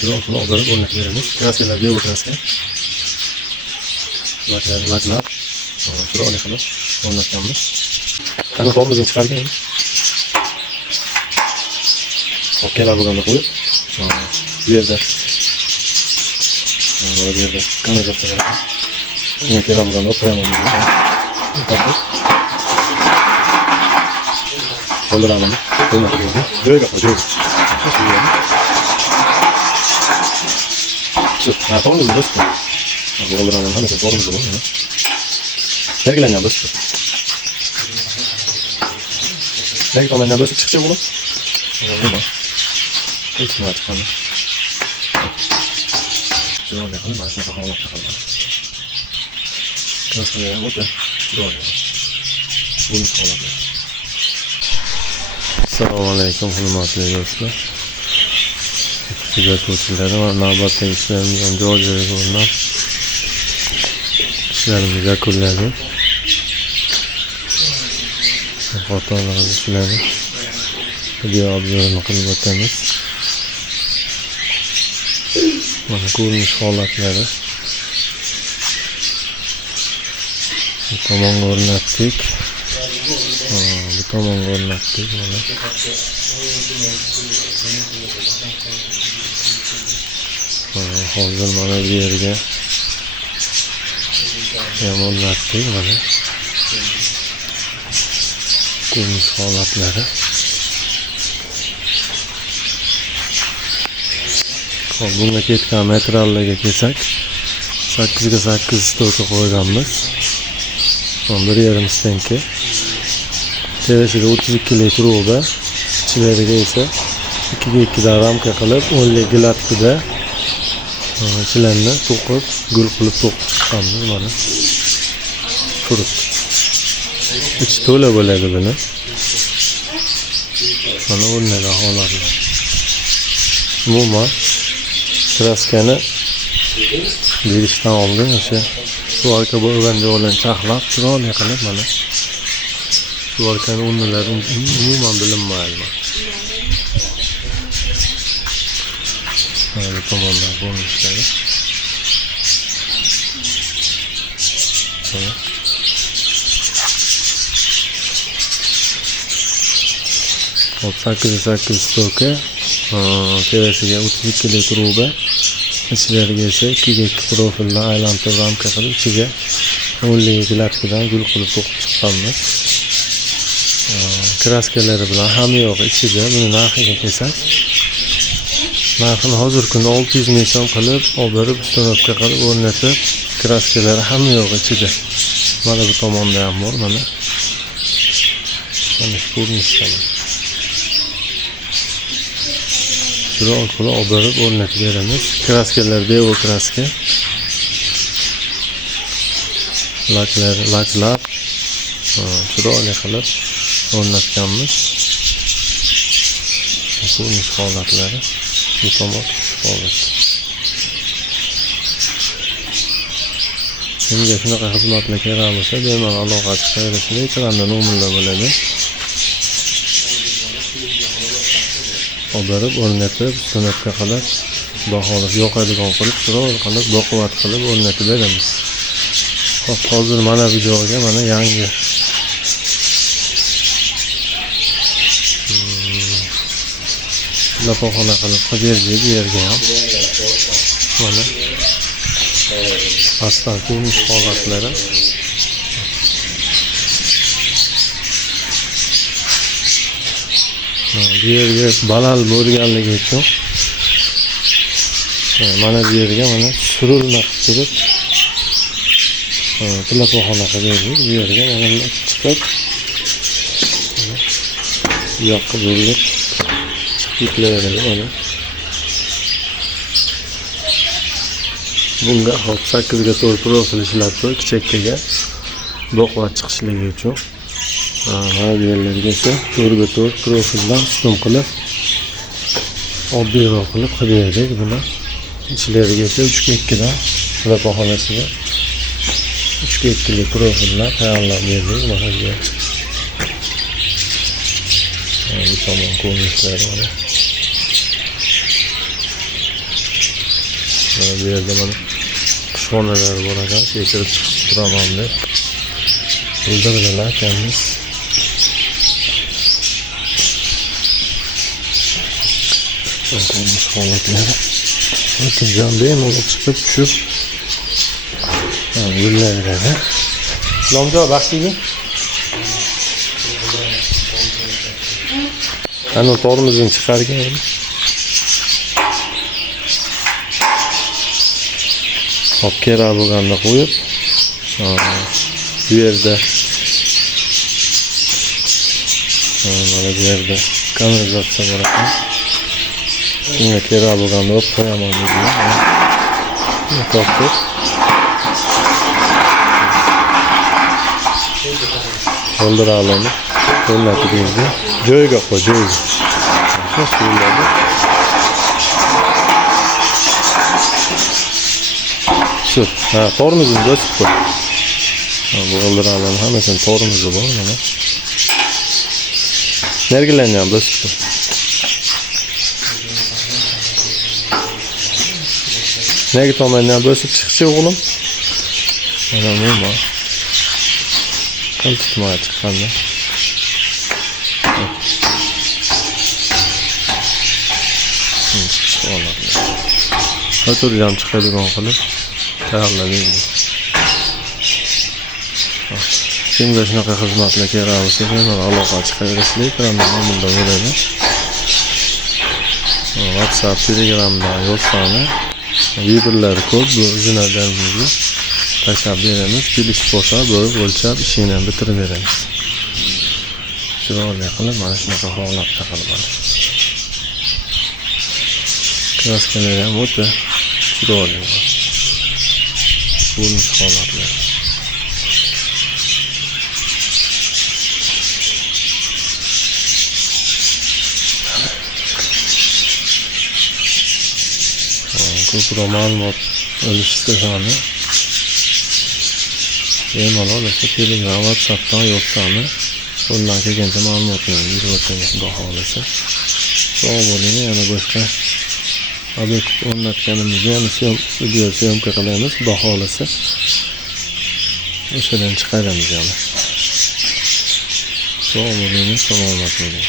Şunu odalık örnek veriniz. Kraskalar bir kraska. Laclar. Şunu örnek alıp örneklenmiş. Kanka formumuzun çıkarken okeyler buradan koyup bir yerde böyle bir yerde kanacak da okeyler buradan da koyamam. Olur alalım. Böyle yapacağız. Ha, formumuz basit. Olur alalım. Hadi formumuz olur mu? Sergilen basit. Belki tamamen basit çıkacak bunu. Olur mu? Hiç mi artık hani? Şuraya bakalım. Başına bakalım. Nasıl ya? Bu da. Doğru. Bunu sağlayalım. Assalomualaikum hurmatli do'stlar. Kuzatuvchilar va navbatdagi ishlarimizdan javob o'rnab ishlarimiz yakunladi. Fotolarimiz ishlarni video obzorini qilib o'tamiz. Mana ko'rinish holatlari. Bu tomonga o'rnatdik. Bu tomonga o'rnatdik mana. Hozir mana bu yerga ham o'rnatdik mana. Ko'rinish holatlari. Hop, bunga ketgan materiallarga kelsak, 8 ga 8 stolka qo'yganmiz. 1,5 stenka. Teresiga 32 litr roba, ichilariga esa 2 ga 2 dan ramka qilib 10 gilatkida chilanni to'qib, gul qilib to'qib chiqqanmiz mana. Turib. İç to'la bo'ladi buni. Mana o'rnagan holatlar. Umuman kraskani berishdan oldin o'sha suvarka bo'lgan joylarni chaqlab, chiroyli qilib mana suvarkani o'rnalari umuman bilinmaydi. Mana bu tomonlar bo'lmishlari. Hop, 8 stolka, teresiga 32 litr roba, ichlariga esa 2 ga 2 profilni aylantirib ramka qilib, ichiga 10 gilatkadan gul qilib to'qib chiqqanmiz. Kraskalari bilan hamma yo'q ichida. Buni narxiga kelsak, narxini hozir kunda 600 ming so'm qilib, olib borib ustanovka qilib o'rnatib, kraskalari hamma yo'q ichida. Mana bu tomonda ham bor, mana. Mana ko'rinishda. Shuni orqali olib borib o'rnatib beramiz. Kraskalar devo kraska. Lachlab chiroyli qilib o'rnatganmiz. Ko'rinish holatlari bu tomon holat. Kimga shunaqa xizmatlar kerak bo'lsa, bemalol aloqa chiqarishni ekranda nomerlar bo'ladi. Olib borib o'rnatib, ustanovka qilib, baholab yoqadigan qilib, chiroyli qilib, baquvvat qilib o'rnatib beramiz. Hop, hozir mana bu joyga mana yangi lapoxona qilib qo'ydik, bu yerga ham. Mana aslan ko'rinish holatlari. Bu yerga balal bo'lganligi uchun mana bu yerga mana surilma qilib lapoxona qildik. Bu yerga mana bunday chiqib bu yoqqa burilib yuklayveradi mana. Bunga hop 8 ga 4 profil ishlab qo'yib, chekkaga baquvvat chiqishligi uchun mana bu yerlarga esa 4 ga 4 profildan ustum qilib oddiyroq qilib berdik. Buni ichlariga esa 3 ga 2 dan lapoxonasiga 3 ga 2 lik profillar tayyorlab berdik. Mana bu bu tomon ko'rinishlari mana. Bu yerda mana kuşxonalar bor ekan, kechirib chiqib turaman deb. Bildirdilar akamiz. Qolmuş holatlari. O'tinjon bemalol chiqib tushib yurlayveradi. Islomjon, baxshiymi? Ana tormozini chiqargan. Hop kerak bo'lganda qo'yib, bu yerda mana bu yerda kanalizatsiya bor ekan. Unga kerak bo'lganda olib qo'yaman dedim. To'xtab. Oldiralini o'rnatib berdi. Joyiga qo'y, joyiga. Suvlarni. Shu, tormozini bosib qo'y. Bu oldiralini hammasini tormozi bor mana. Nergilarni ham bosib qo'y. Nega tomondan bosib chiqchi o'g'lim? Mana nima? Qanday tutmay chiqqanda? O'tirjam chiqadigan qilib tayyorladim. Kimga shunaqa xizmatlar kerak bo'lsa, men aloqa chiqaverishlik, ekranda bunda bo'ladi. WhatsApp, Telegramda yozsani, Viberlar ko'p, bu jurnallarimizni tashlab beramiz. Kelish bo'lsa, bo'lib o'lchab, ishini ham bitirib beramiz. Chiroyli qilib mana shunaqa holatda qilib olamiz. Kraskalar ham o'ta chiroyli. Bo'lmuş holatlar. Ko'proq ma'lumot olish istashani bemalol Telegram, WhatsAppdan yozsani, qo'ldan kelgancha ma'lumotlarni berib o'tsangiz xudo xohlasa. Sog' bo'ling, yana boshqa obyekt o'rnatganimizda ham video syomka qilamiz, xudo xohlasa. O'shadan chiqaramiz yana. Sog' bo'ling, salomat bo'ling.